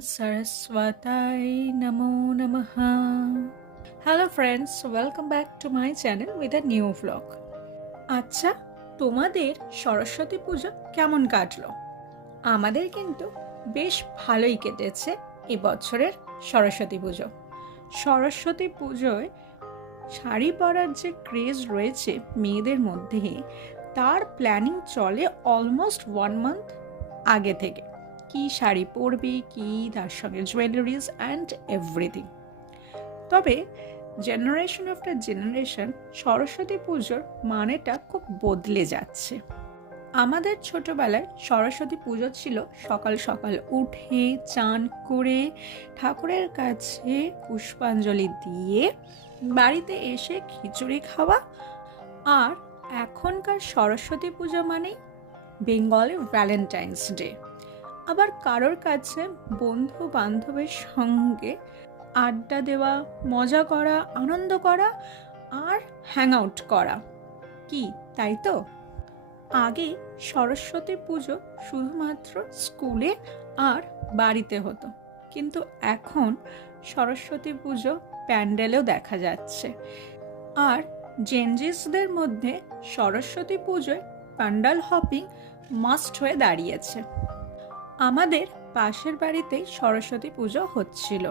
Saraswatai Namo Namaha. Hello friends, welcome back to my channel with a new vlog. আচ্ছা, তোমাদের সরস্বতী পুজো কেমন কাটলো? আমাদের কিন্তু বেশ ভালোই কেটেছে এবছরের সরস্বতী পুজো। সরস্বতী পুজোয় শাড়ি পরার যে ক্রেজ রয়েছে মেয়েদের মধ্যে, তার প্ল্যানিং চলে অলমোস্ট 1 মান্থ আগে থেকে। কি শাড়ি পরবি, কি তার সঙ্গে জুয়েলারিজ অ্যান্ড এভরিথিং। তবে জেনারেশন আফটার জেনারেশন সরস্বতী পুজোর মানেটা খুব বদলে যাচ্ছে। আমাদের ছোটবেলায় সরস্বতী পুজো ছিল সকাল সকাল উঠে চান করে ঠাকুরের কাছে পুষ্পাঞ্জলি দিয়ে বাড়িতে এসে খিচুড়ি খাওয়া। আর এখনকার সরস্বতী পুজো মানেই বেঙ্গলে ভ্যালেন্টাইন্স ডে। আবার কারোর কাছে বন্ধু বান্ধবের সঙ্গে আড্ডা দেওয়া, মজা করা, আনন্দ করা আর হ্যাং আউট করা। কি তাই তো? আগে সরস্বতী পুজো শুধুমাত্র স্কুলে আর বাড়িতে হতো, কিন্তু এখন সরস্বতী পুজো প্যান্ডেলেও দেখা যাচ্ছে। আর জেনজিসদের মধ্যে সরস্বতী পুজোয় প্যান্ডেল হপিং মাস্ট হয়ে দাঁড়িয়েছে। আমাদের পাশের বাড়িতেই সরস্বতী পুজো হচ্ছিল।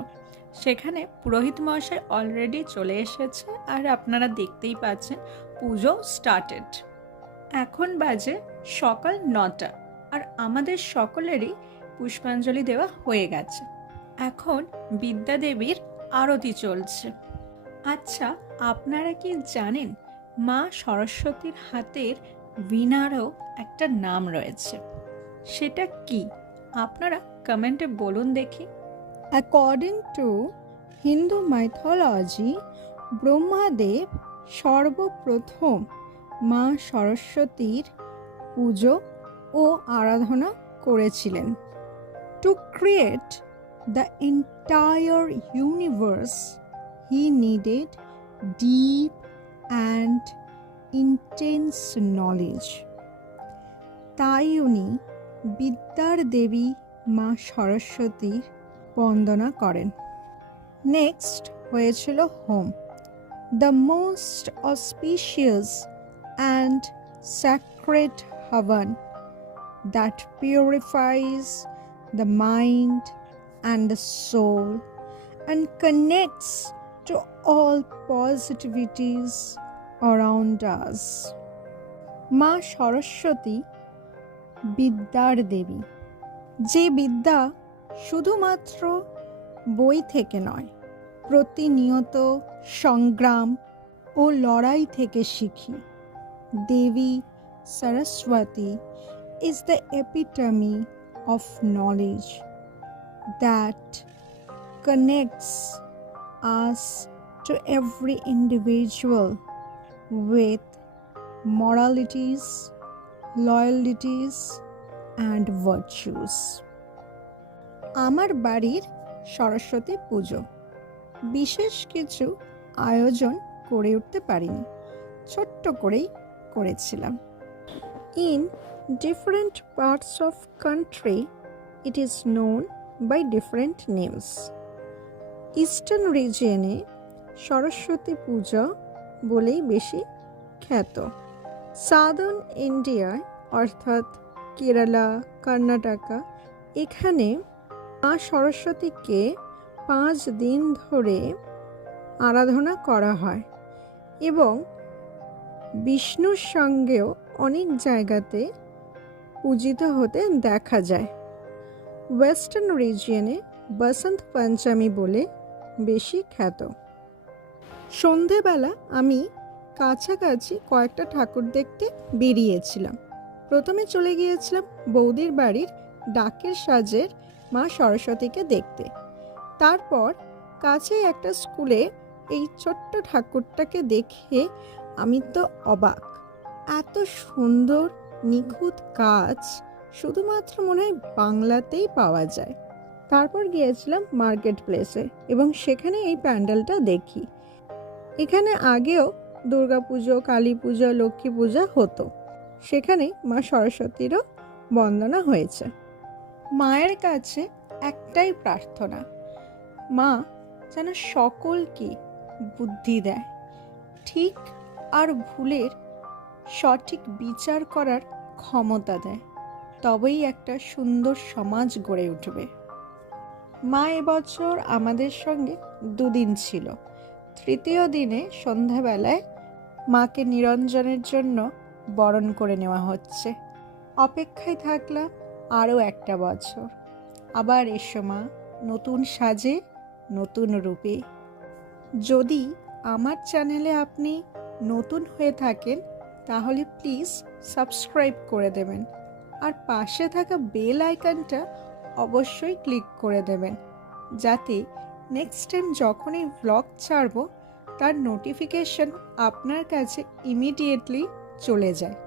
সেখানে পুরোহিত মশাই অলরেডি চলে এসেছে আর আপনারা দেখতেই পাচ্ছেন পুজো স্টার্টেড। এখন বাজে সকাল 9টা আর আমাদের সকলেরই পুষ্পাঞ্জলি দেওয়া হয়ে গেছে। এখন বিদ্যা দেবীর আরতি চলছে। আচ্ছা, আপনারা কি জানেন মা সরস্বতীর হাতের বীণারও একটা নাম রয়েছে? সেটা কি আপনারা কমেন্টে বলুন দেখি। According to Hindu mythology, Brahmadev সর্বপ্রথম মা সরস্বতীর পুজো ও আরাধনা করেছিলেন। To create the entire universe, he needed deep and intense knowledge. তাই উনি বিদ্যার দেবী মা সরস্বতীর বন্দনা করেন। নেক্সট হয়েছিল হোম, the most auspicious and sacred havan that purifies the mind and the soul and connects to all positivities around us. মা সরস্বতী বিদ্যার দেবী, যে বিদ্যা শুধুমাত্র বই থেকে নয়, প্রতিনিয়ত সংগ্রাম ও লড়াই থেকে শিখি। দেবী Saraswati is the epitome of knowledge that connects us to every individual with moralities, loyalties and virtues. আমার বাড়ির সরস্বতী পুজো বিশেষ কিছু আয়োজন করে উঠতে পারিনি, ছোট্ট করেই করেছিলাম। In different parts of country, it is known by different names. Eastern regione Saraswati পূজা বলেই বেশি খ্যাত। সাদার্ন ইন্ডিয়ায় অর্থাৎ কেরালা, কর্ণাটকা, এখানে মা সরস্বতীকে 5 দিন ধরে আরাধনা করা হয় এবং বিষ্ণুর সঙ্গেও অনেক জায়গাতে পূজিত হতে দেখা যায়। ওয়েস্টার্ন রিজিয়নে বসন্ত পঞ্চমী বলে বেশি খ্যাত। সন্ধেবেলা আমি কাছাকাছি কয়েকটা ঠাকুর দেখতে বেরিয়েছিলাম। প্রথমে চলে গিয়েছিলাম বৌদির বাড়ির ডাকের সাজের মা সরস্বতীকে দেখতে। তারপর কাছেই একটা স্কুলে এই ছোট্ট ঠাকুরটাকে দেখে আমি তো অবাক। এত সুন্দর নিখুঁত কাজ শুধুমাত্র মনে হয় বাংলাতেই পাওয়া যায়। তারপর গিয়েছিলাম মার্কেট প্লেসে এবং সেখানে এই প্যান্ডেলটা দেখি। এখানে আগেও দুর্গাপুজো, কালী পুজো, লক্ষ্মী পূজা হতো। সেখানে মা সরস্বতীরও বন্দনা হয়েছে। মায়ের কাছে একটাই প্রার্থনা, মা যেন সকলকে বুদ্ধি দেয়, ঠিক আর ভুলের সঠিক বিচার করার ক্ষমতা দেয়, তবেই একটা সুন্দর সমাজ গড়ে উঠবে। মা এবছর আমাদের সঙ্গে 2 দিন ছিল। তৃতীয় দিনে সন্ধ্যাবেলায় মাকে নিরঞ্জনের জন্য বরণ করে নেওয়া হচ্ছে। অপেক্ষায় থাকলাম আরও একটা বছর। আবার এসো মা, নতুন সাজে, নতুন রূপে। যদি আমার চ্যানেলে আপনি নতুন হয়ে থাকেন তাহলে প্লিজ সাবস্ক্রাইব করে দেবেন, আর পাশে থাকা বেল আইকনটা অবশ্যই ক্লিক করে দেবেন, যাতে নেক্সট টাইম যখনই ভ্লগ ছাড়ব তার নোটিফিকেশন আপনার কাছে ইমিডিয়েটলি চলে যায়।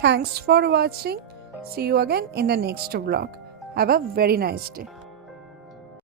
Thanks for watching. See you again in the next vlog. Have a very nice day.